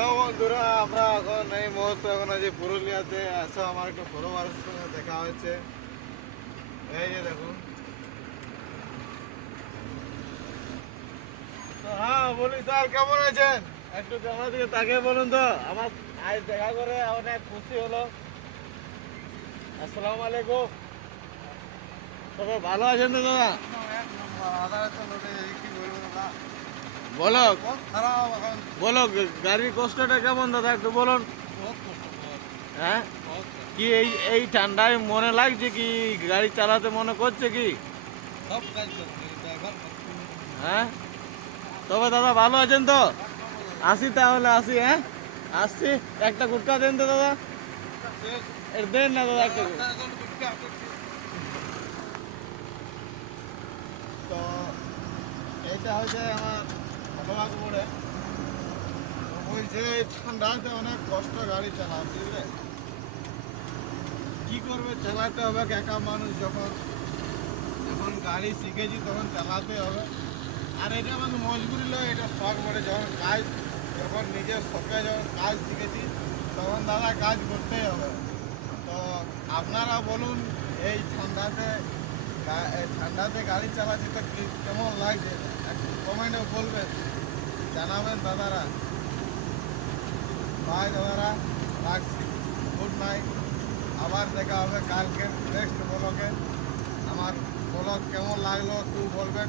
Hello বন্ধুরা, আমরা এখন এই মুহূর্তে এখন আছি পুরুলিয়াতে। আসো, আমার একটা বড় মানুষের সঙ্গে দেখা হয়েছে। এই যে দেখুন। তো হ্যাঁ, বলি স্যার, কেমন আছেন? একটু ক্যামেরা দিকে তাকিয়ে বলুন তো। আমার আজ দেখা করে অনেক খুশি হলো। আসসালামু আলাইকুম। তবে ভালো আছেন তো দাদা? বলো বলো, গাড়ির কষ্টটা কেমন দাদা, একটু বলুন। হ্যাঁ, কি এই এই ঠান্ডায় মনে লাগছে কি? গাড়ি চালাতে মনে করছে কি? হ্যাঁ, তবে দাদা ভালো আছেন তো? আসি তাহলে, আসি। হ্যাঁ, আসছি। একটা গুটকা দেন তো দাদা। দেন না দাদা একটা। তো এইটা হচ্ছে আমার ভালোবাসা পড়ে। বলছে এই ঠান্ডাতে অনেক কষ্ট গাড়ি চালাও, বুঝলে? কি করবে, চালাতে হবে। একা মানুষ যখন যখন গাড়ি শিখেছি তখন চালাতে হবে। আর এটা আমাদের মজবুরি নয়, এটা শখ বটে। যখন নিজের শখে যখন কাজ শিখেছি তখন দাদা কাজ করতেই হবে। তো আপনারা বলুন, এই ঠান্ডাতে গাড়ি চালাচ্ছি তো কেমন লাগছে, একটু কমেন্টে বলবেন, জানাবেন দাদারা। বাই দাদারা, রাখছি। Good night. আবার দেখা হবে কালকে নেক্সট ব্লগে। আমার ব্লগ কেমন লাগলো একটু বলবেন।